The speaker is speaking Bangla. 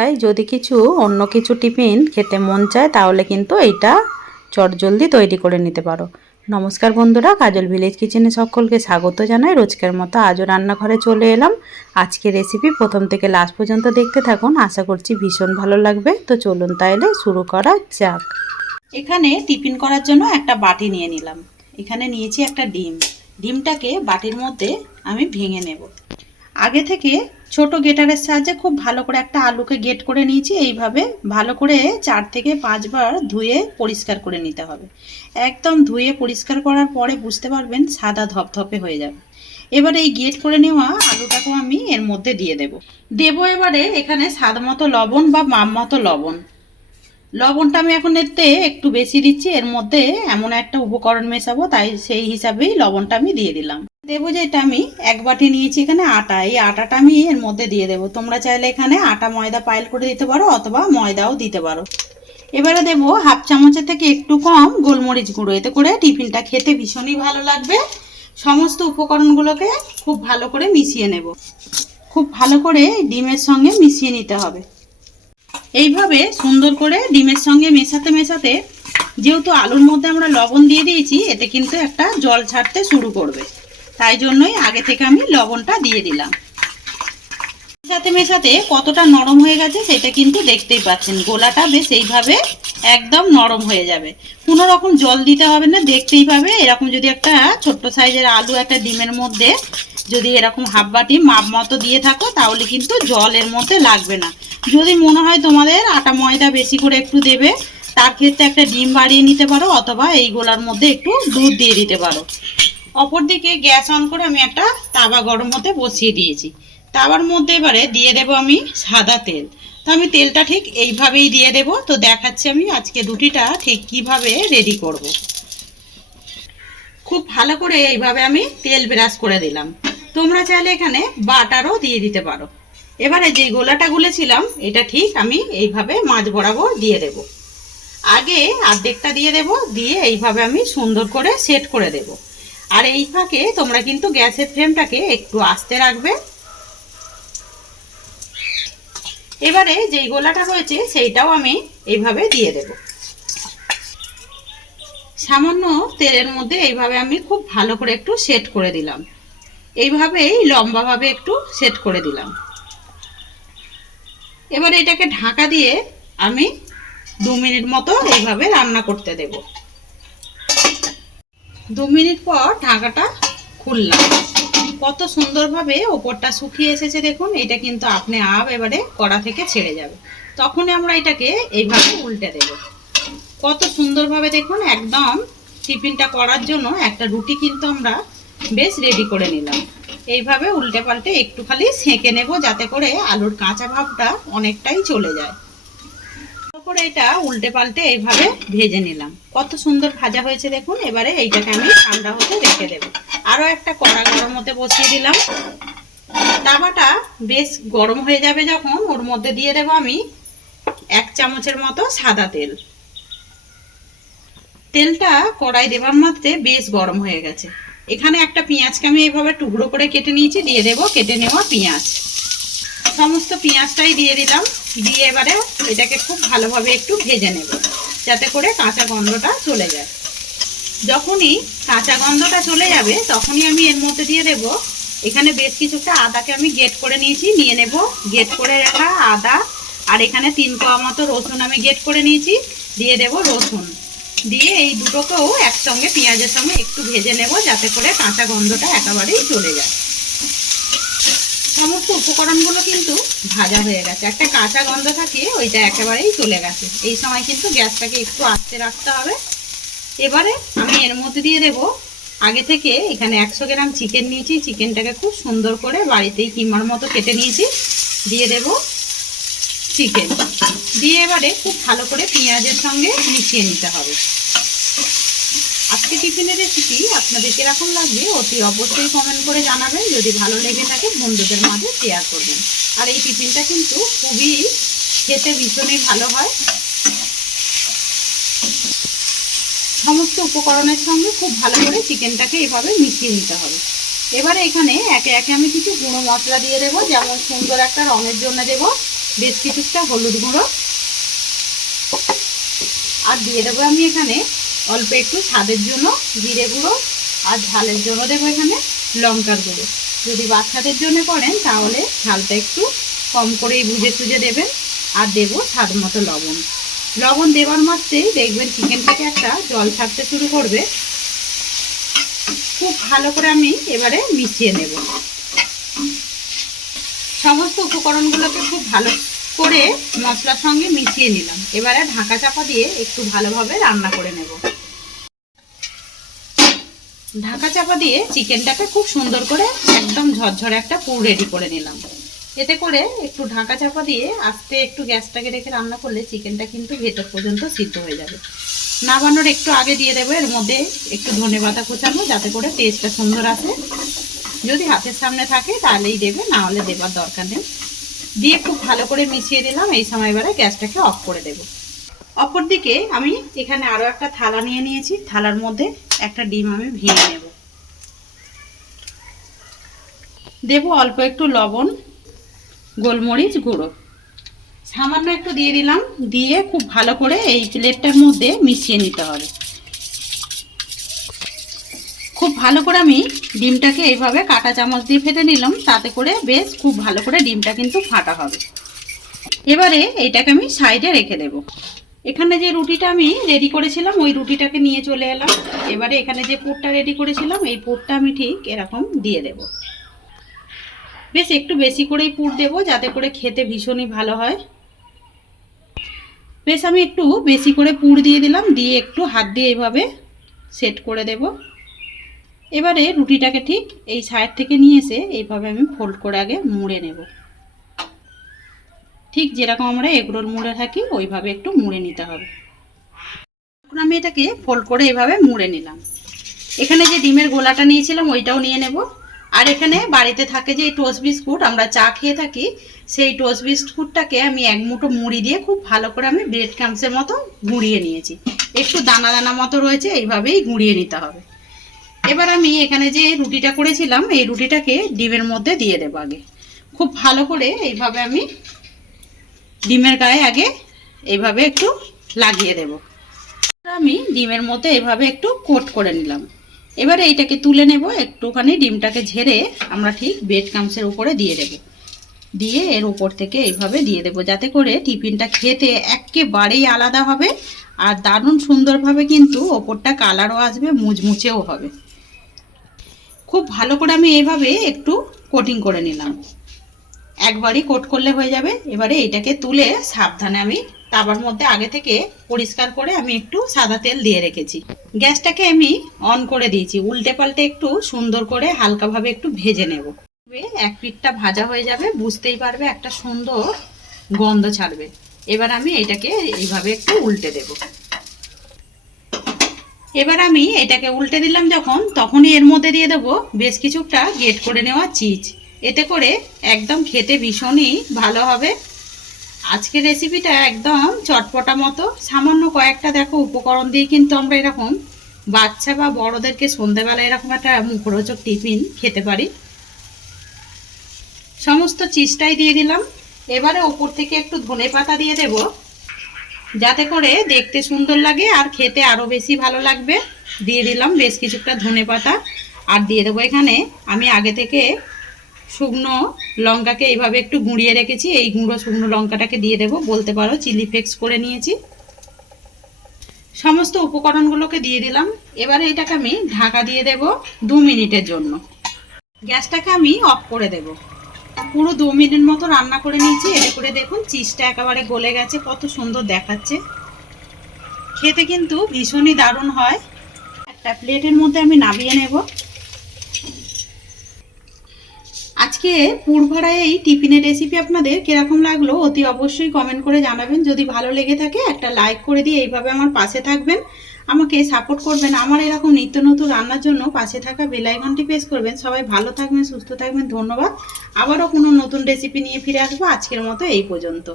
তাই যদি কিছু অন্য কিছু টিফিন খেতে মন চায় তাহলে কিন্তু এইটা চটজলদি তৈরি করে নিতে পারো। নমস্কার বন্ধুরা, কাজল ভিলেজ কিচেনে সকলকে স্বাগত জানাই। রোজকার মতো আজও রান্নাঘরে চলে এলাম। আজকের রেসিপি প্রথম থেকে লাস্ট পর্যন্ত দেখতে থাকুন, আশা করছি ভীষণ ভালো লাগবে। তো চলুন তাইলে শুরু করা যাক। এখানে টিফিন করার জন্য একটা বাটি নিয়ে নিলাম। এখানে নিয়েছি একটা ডিমটাকে বাটির মধ্যে আমি ভেঙে নেব। আগে থেকে ছোট গেটারের সাহায্যে খুব ভালো করে একটা আলুকে গেট করে নিয়েছি। এইভাবে ভালো করে 4 থেকে 5 বার ধুয়ে পরিষ্কার করে নিতে হবে। একদম ধুয়ে পরিষ্কার করার পরে বুঝতে পারবেন সাদা ধপধপে হয়ে যাবে। এবারে এই গেট করে নেওয়া আলুটাকেও আমি এর মধ্যে দিয়ে দেব। এবারে এখানে স্বাদ মতো লবণ বা মাপ মতো লবণটা আমি এখন এতে একটু বেশি দিচ্ছি। এর মধ্যে এমন একটা উপকরণ মেশাবো, তাই সেই হিসাবেই লবণটা আমি দিয়ে দিলাম। দেবো যেটা আমি 1 বাটি নিয়েছি এখানে আটা, এই আটাটা আমি এর মধ্যে দিয়ে দেবো। তোমরা চাইলে এখানে আটা ময়দা পাইল করে দিতে পারো অথবা ময়দাও দিতে পারো। এবারে দেবো 1/2 চামচের থেকে একটু কম গোলমরিচ গুঁড়ো, এতে করে টিফিনটা খেতে ভীষণই ভালো লাগবে। সমস্ত উপকরণগুলোকে খুব ভালো করে মিশিয়ে নেব। খুব ভালো করে ডিমের সঙ্গে মিশিয়ে নিতে হবে। এইভাবে সুন্দর করে ডিমের সঙ্গে মেশাতে মেশাতে, যেহেতু আলুর মধ্যে আমরা লবণ দিয়ে দিয়েছি, এতে কিন্তু একটা জল ছাড়তে শুরু করবে, তাই জন্যই আগে থেকে আমি লবণটা দিয়ে দিলাম। মেশাতে মেশাতে কতটা নরম হয়ে গেছে সেটা কিন্তু দেখতেই পাচ্ছেন। গোলাটা বেশ এইভাবে একদম নরম হয়ে যাবে, কোনো রকম জল দিতে হবে না। দেখতেই পাবে এরকম যদি একটা ছোট্ট সাইজের আলু একটা ডিমের মধ্যে যদি এরকম 1/2 বাটি মাপ মতো দিয়ে থাকো তাহলে কিন্তু জল এর মধ্যে লাগবে না। যদি মনে হয় তোমাদের আটা ময়দা বেশি করে একটু দেবে, তার ক্ষেত্রে একটা ডিম বাড়িয়ে নিতে পারো অথবা এই গোলার মধ্যে একটু দুধ দিয়ে দিতে পারো। অপরদিকে গ্যাস অন করে আমি একটা তাওয়া গরম হতে বসিয়ে দিয়েছি। তাওয়ার মধ্যে এবারে দিয়ে দেব আমি সাদা তেল। তো আমি তেলটা ঠিক এইভাবেই দিয়ে দেব। তো দেখাচ্ছি আমি আজকে রুটিটা ঠিক কিভাবে রেডি করব। খুব ভালো করে এইভাবে আমি তেল ব্রাশ করে দিলাম। তোমরা চাইলে এখানে বাটারও দিয়ে দিতে পারো। এবারে যে গোলাটা গুলেছিলাম এটা ঠিক আমি এইভাবে মাঝ বরাবর দিয়ে দেব। আগে অর্ধেকটা দিয়ে দেব, দিয়ে এইভাবে আমি সুন্দর করে সেট করে দেব। আর এই ফাঁকে তোমরা কিন্তু গ্যাসের ফ্লেমটাকে একটু আস্তে রাখবে। এবারে যেই গোলাটা রয়েছে সেইটাও আমি এইভাবে দিয়ে দেব। সামান্য তেলের মধ্যে এইভাবে আমি খুব ভালো করে একটু সেট করে দিলাম। এইভাবেই লম্বাভাবে একটু সেট করে দিলাম। এবারে এটাকে ঢাকা দিয়ে আমি 2 মিনিট মতো এইভাবে রান্না করতে দেব। 2 মিনিট পর ঢাকাটা খুললাম। কত সুন্দরভাবে ওপরটা শুকিয়ে এসেছে দেখুন। এটা কিন্তু আপনি এবারে কড়া থেকে ছেড়ে যাবে, তখন আমরা এটাকে এইভাবে উল্টে দেব। কত সুন্দরভাবে দেখুন একদম টিফিনটা করার জন্য একটা রুটি কিন্তু আমরা বেশ রেডি করে নিলাম। এইভাবে উল্টে পাল্টে একটু খালি সেঁকে নেব, যাতে করে আলুর কাঁচা ভাবটা অনেকটাই চলে যায়। তারপরে এটা উল্টে পাল্টে এইভাবে ভেজে নিলাম। কত সুন্দর ভাজা হয়েছে দেখুন। এবারে এইটাকে আমি ঠান্ডা হতে রেখে দেব। আরও একটা কড়া গরম হতে বসিয়ে দিলাম। তাওয়াটা বেশ গরম হয়ে যাবে যখন, ওর মধ্যে দিয়ে দেব আমি 1 চামচের মতো সাদা তেল। তেলটা কড়াই দেবার মাত্রে বেশ গরম হয়ে গেছে। এখানে একটা পেঁয়াজকে আমি এইভাবে টুকরো করে কেটে নিয়েছি, দিয়ে দেব কেটে নেওয়া পেঁয়াজ। সমস্ত পেঁয়াজটাই দিয়ে দিলাম। দিয়ে এবারে এটাকে খুব ভালোভাবে একটু ভেজে নেব, যাতে করে কাঁচা গন্ধটা চলে যায়। যখনই কাঁচা গন্ধটা চলে যাবে তখনই আমি এর মধ্যে দিয়ে দেব, এখানে বেশ কিছুটা আদাকে আমি গেট করে নিয়ে নেব। গেট করে রাখা আদা আর এখানে 3 কোয়া মতো রসুন আমি গেট করে নিয়েছি, দিয়ে দেব রসুন। দিয়ে এই দুটোকেও একসঙ্গে পেঁয়াজের সঙ্গে একটু ভেজে নেব, যাতে করে কাঁচা গন্ধটা একেবারেই চলে যায়। সমস্ত উপকরণগুলো কিন্তু ভাজা হয়ে গেছে, একটা কাঁচা গন্ধ থাকে ওইটা একেবারেই চলে গেছে। এই সময় কিন্তু গ্যাসটাকে একটু আস্তে রাখতে হবে। এবারে আমি এর মধ্যে দিয়ে দেব, আগে থেকে এখানে 100 গ্রাম চিকেন নিয়েছি। চিকেনটাকে খুব সুন্দর করে বাড়িতেই কিমার মতো কেটে নিয়েছি, দিয়ে দেব চিকেন। দিয়ে এবারে খুব ভালো করে পেঁয়াজের সঙ্গে মিশিয়ে নিতে হবে। আজকে টিফিনের রেসিপি আপনাদের কিরকম লাগবে অতি অবশ্যই কমেন্ট করে জানাবেন। যদি ভালো লেগে থাকে বন্ধুদের মাঝে শেয়ার করবেন। আর এই টিফিনটা কিন্তু খুবই খেতে ভীষণই ভালো হয়। সমস্ত উপকরণের সঙ্গে খুব ভালো করে চিকেনটাকে এভাবে মিশিয়ে নিতে হবে। এবারে এখানে একে একে আমি কিছু গুঁড়ো মশলা দিয়ে দেবো। যেমন সুন্দর একটা রঙের জন্য দেব বেশ কিছুটা হলুদ গুঁড়ো, আর দিয়ে দেবো আমি এখানে অল্প একটু স্বাদের জন্য জিরে গুঁড়ো, আর ঝালের জন্য দেবো এখানে লঙ্কার গুঁড়ো। যদি বাচ্চাদের জন্য করেন তাহলে ঝালটা একটু কম করেই বুঝে সুঝে দেবেন। আর দেবো স্বাদ মতো লবণ। লবণ দেওয়ার মাত্রেই দেখবেন চিকেন থেকে একটা জল ছাড়তে শুরু করবে। খুব ভালো করে আমি এবারে মিশিয়ে নেব। সমস্ত উপকরণগুলোকে খুব ভালো করে মশলার সঙ্গে মিশিয়ে নিলাম। এবারে ঢাকা চাপা দিয়ে একটু ভালোভাবে রান্না করে নেব। ঢাকা চাপা দিয়ে চিকেনটাকে খুব সুন্দর করে একদম ঝরঝরে একটা পুর রেডি করে নিলাম। এতে করে একটু ঢাকা চাপা দিয়ে আস্তে একটু গ্যাসটাকে রেখে রান্না করলে চিকেনটা কিন্তু ভেতর পর্যন্ত সিদ্ধ হয়ে যাবে। নামানোর একটু আগে দিয়ে দেবো এর মধ্যে একটু ধনেপাতা কোচানো, যাতে করে টেস্টটা সুন্দর আসে। যদি হাতের সামনে থাকে তাহলেই দেবে, না হলে দেবার দরকার নেই। দিয়ে খুব ভালো করে মিশিয়ে দিলাম। এই সময় এবারে গ্যাসটাকে অফ করে দেব। অপর দিকে আমি এখানে আরও একটা থালা নিয়ে নিয়েছি। থালার মধ্যে একটা ডিম আমি ভেঙে নেব। দেব অল্প একটু লবণ, গোলমরিচ গুঁড়ো সামান্য একটু দিয়ে দিলাম। দিয়ে খুব ভালো করে এই প্লেটটার মধ্যে মিশিয়ে নিতে হবে। খুব ভালো করে আমি ডিমটাকে এইভাবে কাঁটা চামচ দিয়ে ফেটে নিলাম, তাতে করে বেশ খুব ভালো করে ডিমটা কিন্তু ফাটা হবে। এবারে এইটাকে আমি সাইডে রেখে দেব। এখানে যে রুটিটা আমি রেডি করেছিলাম ওই রুটিটাকে নিয়ে চলে এলাম। এবারে এখানে যে পুরটা রেডি করেছিলাম এই পুরটা আমি ঠিক এরকম দিয়ে দেব। বেশ একটু বেশি করেই পুর দেব, যাতে করে খেতে ভীষণই ভালো হয়। বেশ আমি একটু বেশি করে পুর দিয়ে দিলাম। দিয়ে একটু হাত দিয়ে এইভাবে সেট করে দেব। এবারে রুটিটাকে ঠিক এই সাইড থেকে নিয়ে এসে এইভাবে আমি ফোল্ড করে আগে মুড়ে নেব। ঠিক যেরকম আমরা এগরোল মুড়ে থাকি ওইভাবে একটু মুড়ে নিতে হবে। এখন আমি এটাকে ফোল্ড করে এইভাবে মুড়ে নিলাম। এখানে যে ডিমের গোলাটা নিয়েছিলাম ওইটাও নিয়ে নেব। আর এখানে বাড়িতে থাকে যে টোস্ট বিস্কুট আমরা চা খেয়ে থাকি, সেই টোস্ট বিস্কুটটাকে আমি এক মুঠো মুড়ি দিয়ে খুব ভালো করে আমি ব্রেড ক্রাম্পসের মতো গুঁড়িয়ে নিয়েছি। একটু দানা দানা মতো রয়েছে, এইভাবেই গুঁড়িয়ে নিতে হবে। এবার আমি এখানে যে রুটিটা করেছিলাম এই রুটিটাকে ডিমের মধ্যে দিয়ে দেবো। আগে খুব ভালো করে এইভাবে আমি ডিমের গায়ে আগে এইভাবে একটু লাগিয়ে দেব। আমি ডিমের মধ্যে এইভাবে একটু কোট করে নিলাম। এবারে এইটাকে তুলে নেব। একটুখানি ডিমটাকে ঝেড়ে আমরা ঠিক ব্রেড ক্রাম্পসের উপরে দিয়ে দেব। দিয়ে এর উপর থেকে এইভাবে দিয়ে দেব, যাতে করে টিফিনটা খেতে একেবারেই আলাদা হবে। আর দারুণ সুন্দরভাবে কিন্তু ওপরটা কালারও আসবে, মুচমুচেও হবে। খুব ভালো করে আমি এইভাবে একটু কোটিং করে নিলাম। একবারই কোট করলে হয়ে যাবে। এবারে এটাকে তুলে সাবধানে আমি তাওয়ার মধ্যে আগে থেকে পরিষ্কার করে আমি একটু সাদা তেল দিয়ে রেখেছি। গ্যাসটাকে আমি অন করে দিয়েছি। উল্টে পাল্টে একটু সুন্দর করে হালকাভাবে একটু ভেজে নেব। এক পিঠটা ভাজা হয়ে যাবে, বুঝতেই পারবে একটা সুন্দর গন্ধ ছাড়বে। এবার আমি এটাকে এইভাবে একটু উল্টে দেব। এবার আমি এটাকে উল্টে দিলাম যখন, তখনই এর মধ্যে দিয়ে দেবো বেশ কিছুটা গ্রেট করে নেওয়া চিজ। এতে করে একদম খেতে ভীষণই ভালো হবে। আজকের রেসিপিটা একদম চটপটা মতো। সামান্য কয়েকটা দেখো উপকরণ দিয়ে কিন্তু আমরা এরকম বাচ্চা বা বড়দেরকে সন্ধ্যাবেলা এরকম একটা মুখরোচক টিফিন খেতে পারি। সমস্ত চিজটাই দিয়ে দিলাম। এবারে ওপর থেকে একটু ধনেপাতা দিয়ে দেব, যাতে করে দেখতে সুন্দর লাগে আর খেতে আরও বেশি ভালো লাগবে। দিয়ে দিলাম বেশ কিছুটা ধনেপাতা। আর দিয়ে দেবো এখানে আমি আগে থেকে শুকনো লঙ্কাকে এইভাবে একটু গুঁড়িয়ে রেখেছি, এই গুঁড়ো শুকনো লঙ্কাটাকে দিয়ে দেবো। বলতে পারো চিলি ফ্লেক্স করে নিয়েছি। সমস্ত উপকরণগুলোকে দিয়ে দিলাম। এবারে এটাকে আমি ঢাকা দিয়ে দেব 2 মিনিটের জন্য। গ্যাসটাকে আমি অফ করে দেব। পুরো 2 মিনিট মতো রান্না করে নিয়েছি। এতে করে দেখুন চিজটা একেবারে গলে গেছে, কত সুন্দর দেখাচ্ছে। খেতে কিন্তু ভীষণই দারুণ হয়। একটা প্লেটের মধ্যে আমি নামিয়ে নেব। আজকে পুর ভরা এই টিফিনের রেসিপি আপনাদের কিরকম লাগলো অতি অবশ্যই কমেন্ট করে জানাবেন। যদি ভালো লেগে থাকে একটা লাইক করে দিয়ে এইভাবে আমার পাশে থাকবেন, আমাকে সাপোর্ট করবেন। আমার এরকম নিত্য নতুন রান্নার জন্য পাশে থাকা বেল আইকনটি প্রেস করবেন। সবাই ভালো থাকবেন, সুস্থ থাকবেন। ধন্যবাদ। আবারও কোনো নতুন রেসিপি নিয়ে ফিরে আসবো। আজকের মতো এই পর্যন্ত।